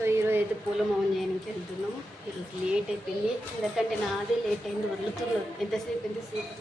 So ఈరోజు అయితే పూల మౌన్ చేయడానికి వెళ్తున్నాము. ఈరోజు లేట్ అయిపోయింది. ఎందుకంటే నాదే లేట్ అయింది. వదులుతున్నారు ఎంతసేపు ఎంతసేపు?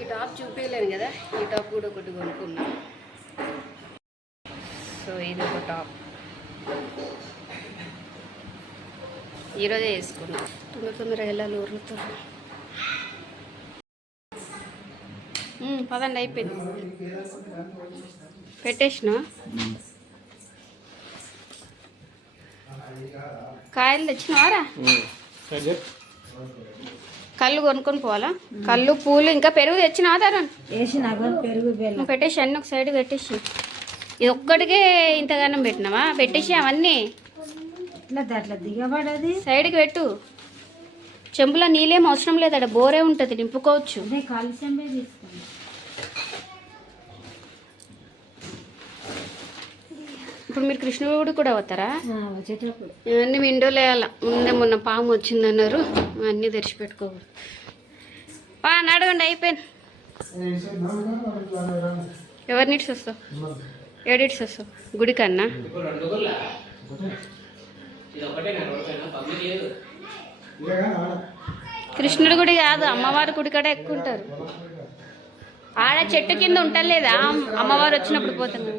ఈ టాప్ చూపించలేను కదా. ఈ టాప్ కూడా ఒకటి కొనుక్కున్నా. సో ఇది ఒక టాప్ ఈరోజే వేసుకున్నా. తొందర తొందరగా వెళ్ళాలి ఉమ్, పదండి అయిపోయింది. పెట్టేసిన కాయలు తెచ్చినవారా? కళ్ళు కొనుక్కొని పోవాలా? కళ్ళు పూలు ఇంకా పెరుగు తెచ్చినా వేసినాక పెరుగు పెట్టేసి అన్ని ఒక సైడ్ పెట్టేసి. ఇది ఒక్కడికే ఇంతగానం పెట్టినావా? పెట్టేసి అవన్నీ. ఇట్లా అట్లా దిగబడది. సైడ్కి పెట్టు. చెంబులో నీళ్ళేం అవసరం లేదు అక్కడ బోరే ఉంటుంది నింపుకోవచ్చు. ఇప్పుడు మీరు కృష్ణుడు కూడా అవుతారా? ఇవన్నీ విండోలు వేయాల ముందే మొన్న పాము వచ్చిందన్నారు. అన్నీ తెరిచి పెట్టుకోకూడదు పా నడవండి అయిపోయింది. ఎవరి నీడ్స్ వస్తావు? ఏడిట్స్ వస్తావు? గుడి కన్నా? కృష్ణుడి గుడి కాదు అమ్మవారి గుడి కాడ ఎక్కువ ఉంటారు. ఆడ చెట్టు కింద ఉంటలేదా? అమ్మవారు వచ్చినప్పుడు పోలేదు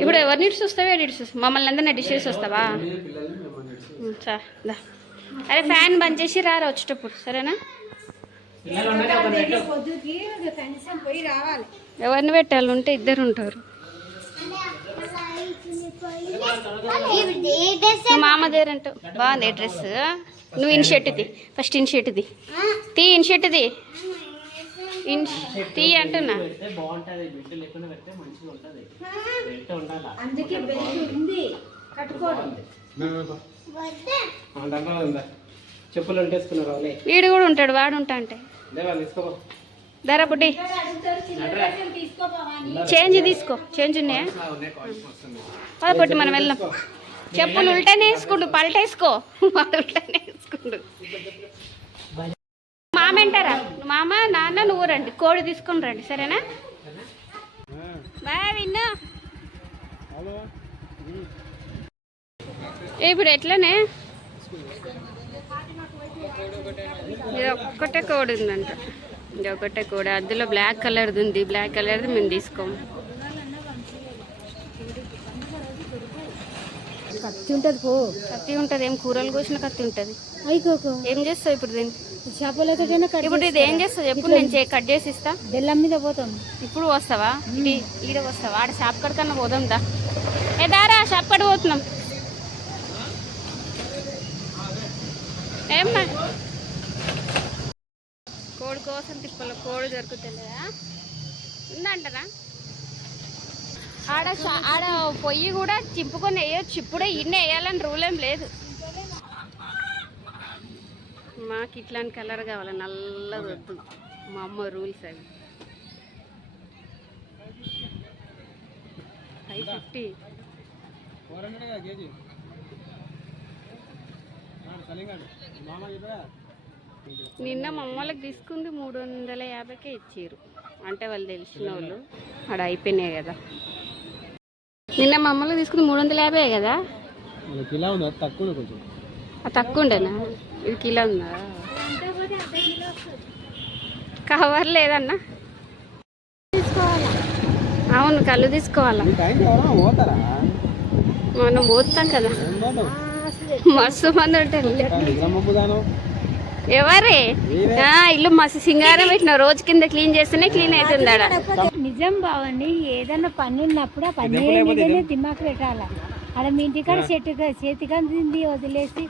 ఇప్పుడు ఎవరి నీడ్స్ వస్తావా వస్తావు మమ్మల్ని అందరినీ డిషెస్ వస్తావా? అరే ఫ్యాన్ బంద్ చేసి రారా వచ్చేటప్పుడు. సరేనా? ఎవరిని పెట్టాలి ఉంటే ఇద్దరు ఉంటారు. మా మామ దేరంటావు బాగుంది డ్రెస్ నువ్వు ఇన్ షర్ట్ తీ ఫస్ట్ ఇన్ షర్ట్ తీ తీ తీ అంటున్నా. అందుకే ఉంది. చెప్పులు వాళ్ళే. వీడు కూడా ఉంటాడు వాడు ఉంటా అంటే. ధర బుడ్డి. చేంజ్ తీసుకో చేంజ్ ఉన్నాయా. పద పొట్టి మనం వెళ్దాం. చెప్పులు ఉల్టానే వేసుకుండు పల్టేసుకో. వాడు ఉల్టానే వేసుకుండు. మామ అంటారా మామ నాన్న నువ్వు రండి. కోడి తీసుకొని రండి. సరేనా? బాయ్ విన్ను. ఇప్పుడు ఎట్లనే? ఇది ఒక్కటే కోడి ఉందంట. ఇది ఒకటే కోడి. అందులో బ్లాక్ కలర్ది ఉంది. బ్లాక్ కలర్ది మేము తీసుకోము కత్తి ఉంటుంది పో. కత్తి ఉంటుంది. ఏం కూరలు కోసిన కత్తి ఉంటుంది? అయిపోకో ఏం చేస్తావు ఇప్పుడు దీన్ని? ఇప్పుడు ఇది ఏం చేస్తావు చెప్పు నేను కట్ చేసి ఇస్తా బెల్లం మీద పోతాం. ఇప్పుడు వస్తావా ఇది ఈడ వస్తావా ఆడ షాప్ కన్నా పోదాం దా. ఏ దారా షాప్ కడ పోతున్నాం. ఏమ్మా? కోడి కోసం తిప్పలు కోడి దొరుకుతుందా ఉందంటనా ఆడ ఆడ పొయ్యి కూడా చింపుకొని వేయొచ్చు. ఇప్పుడే ఇన్ని వేయాలని రూల్ ఏం లేదు. మాకు ఇట్లాంటి కలర్ కావాలి నల్లది వద్దు. మా అమ్మ రూల్స్ అవి. ఫైవ్ ఫిఫ్టీ నిన్న మా అమ్మలకు తీసుకుంది మూడు వందల యాభైకే ఇచ్చారు అంటే వాళ్ళు తెలిసిన వాళ్ళు. ఆడ అయిపోయినాయి కదా. నిన్న మా అమ్మలకు తీసుకుంది మూడు వందల యాభై కదా? తక్కువ కొంచెం. తక్కువ ఉండేనా ఇది కిలో ఉందా? కవర్ లేదన్నా? అవును కళ్ళు తీసుకోవాలా. మనం పోతాం కదా. మస్తు మంది ఉంటారు మొక్కుదాను ఎవరే? ఆ, ఇల్లు మస్తు సింగారం పెట్టిన రోజు కింద క్లీన్ చేస్తేనే క్లీన్ అవుతుంది నిజం బావండి ఏదైనా పని ఉన్నప్పుడు ఆ పని ఏదైనా దిమాకు పెట్టాలి? ఆడ మీ ఇంటికాడ చెట్టు చేతికి అందింది వదిలేసి.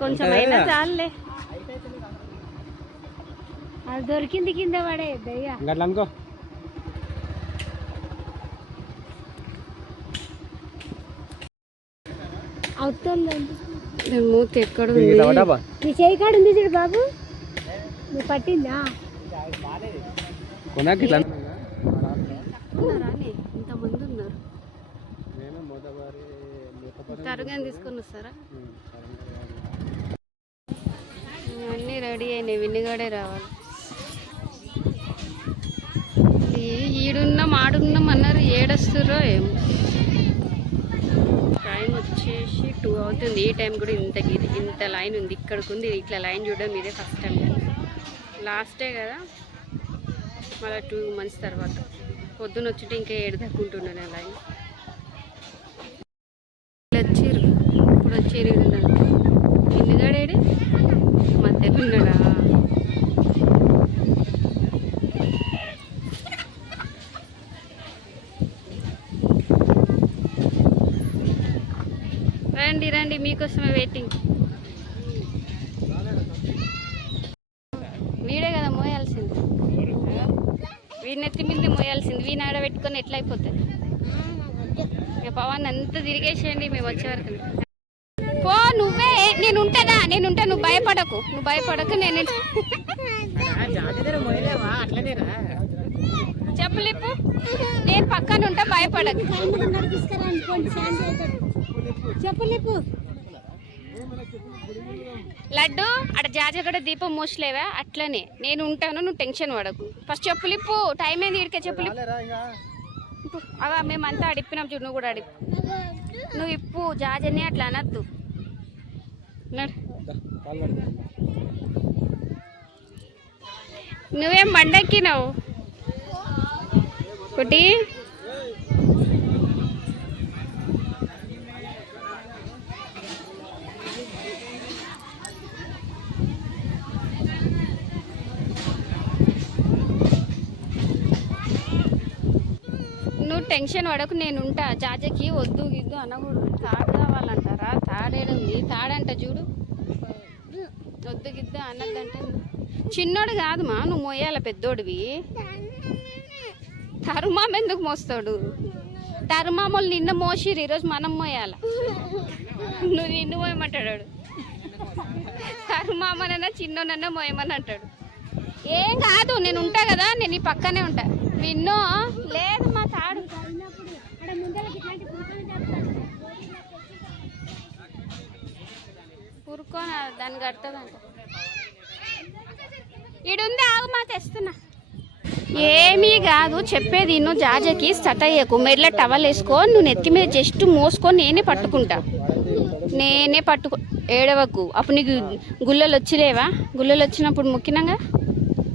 కొంచెం అయినా చాలులే. అది దొరికింది కింద పడే దయ్యా. గట్ల అనుకో. అవుతుందండి. దాని మూతి ఎక్కడ ఉంది? నీ చేయి కాడ ఉంది చూడు బాబు. నువ్వు పట్టిందా? కొనాకి ఇట్లా. ఉన్నారా? ఇంతమంది తీసుకొని వస్తారా? అన్నీ రెడీ అయినాయి విన్నిగాడే రావాలి. ఈడున్నాం ఆడున్నాం అన్నారు ఏడొస్తుర్రో ఏమో. టైం వచ్చేసి టూ అవుతుంది. ఈ టైం కూడా ఇంత ఇది ఇంత లైన్ ఉంది. ఇక్కడికి ఉంది ఇట్లా లైన్ చూడడం ఇదే ఫస్ట్ టైం లాస్టే కదా మళ్ళీ టూ మంత్స్ తర్వాత. పొద్దున వచ్చింటే ఇంకా ఏడు దక్కుంటున్నాను ఉంటుండే లైన్ వచ్చిర్రు ఇప్పుడు వచ్చేరు ఎందుగాడేడి రండి రండి మీకోసమే వెయిటింగ్ వీడే కదా మోయాల్సింది. వీడినెత్తి మీద మోయాల్సింది. వీని ఆడ పెట్టుకొని ఎట్లా అయిపోతుంది ఇక పవన్ అంతా తిరిగేసేయండి మేము వచ్చే వరకు. పో నువ్వే నేను ఉంటానా? నేను ఉంటా నువ్వు భయపడకు. నువ్వు భయపడకు నేను చెప్పులిప్పు నేను పక్కన ఉంటా భయపడకు. చెప్పులిప్పు లడ్డు అక్కడ జాజగడ దీపం మోసలేవా? అట్లనే. నేను ఉంటాను నువ్వు టెన్షన్ పడకు. ఫస్ట్ చెప్పులిప్పు టైం ఏంది ఇడికే చెప్పులిప్పు అవా మేమంతా అడిపినాం చూడు నువ్వు కూడా అడిపు. నువ్వు ఇప్పు జాజని అట్లా అనద్దు. నువ్వేం బండెక్కినావు? కుటి నువ్వు టెన్షన్ పడకు నేను ఉంటా. జాజకి వద్దు గిద్దు అనకూడదు. తాడు కావాలంటారా? తాడేడుంది తాడంట చూడు. వద్దు గిద్దు అన్నదంటే చిన్నోడు కాదు మా నువ్వు మోయాల పెద్దోడివి. తరుమామ ఎందుకు మోస్తాడు? తరుమామలు నిన్న మోసిరు ఈరోజు మనం మోయాల నువ్వు నిన్ను మోయమంటాడు తరుమామనన్నా చిన్నోనన్నా మోయమని అంటాడు. ఏం కాదు నేను ఉంటా కదా నేను ఈ పక్కనే ఉంటా. విన్నో లేదు మా తాడు. పురుకోన దాన్ని కడుతుందంట ఈడుంది ఆగు మా తెస్తున్నా. ఏమీ కాదు చెప్పేది నువ్వు జాజకి సతయ్యకు మెడల టవల్ వేసుకో నువ్వు నెత్తి మీద జస్ట్ మోసుకొని నేనే పట్టుకుంటా. నేనే పట్టుకో ఏడవకు. అప్పుడు నీకు గుల్లలు వచ్చిలేవా? గుల్లలు వచ్చినప్పుడు ముఖ్యంగా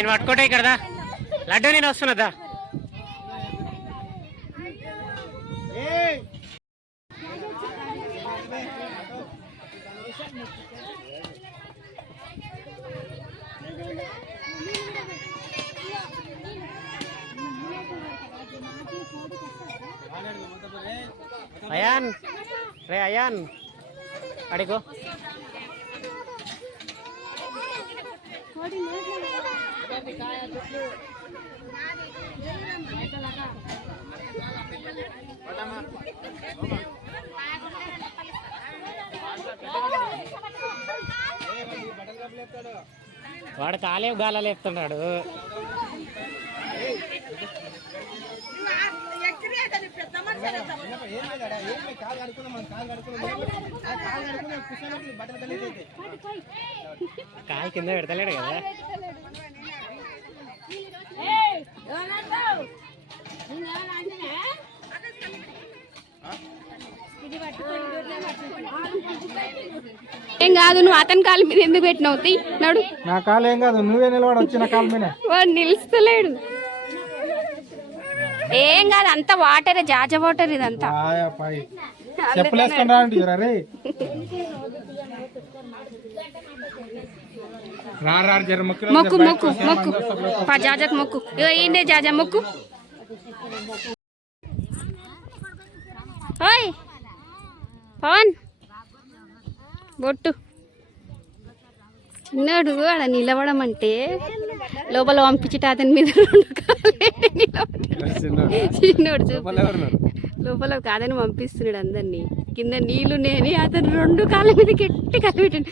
నేను పట్టుకుంటే ఇక్కడదా? లడ్డు నేను వస్తున్నదా? అయాన్ రే అయాన్ అడిగో. వాడు కాలేవు గాల లేపుతున్నాడు కాలు కింద పెడతలేడు కదా. ఏం కాదు నువ్వు అతని కాలు మీద ఎందుకు పెట్టినావు? తీ నడు. నా కాలు ఏం కాదు నువ్వే నిలబడి వచ్చిన కాలు మీద. వాడు నిలుస్తలేడు. ఏం కాదు అంత వాటర్ జాజ వాటర్ ఇదంతా. మొక్కు మొక్కు మొక్కు జాజకు మొక్కు. ఇగో ఏందే జాజా మొక్కు. ఓయ్ పవన్. బొట్టు. చిన్నాడు ఆడ నిలబడమంటే లోపల పంపించట అతని మీద. చిన్నోడు. లోపల కాదని పంపిస్తున్నాడు అందరినీ. కింద నీళ్ళు నేని అతను రెండు కాళ్ళ మీద గట్టి కలిపెట్టాడు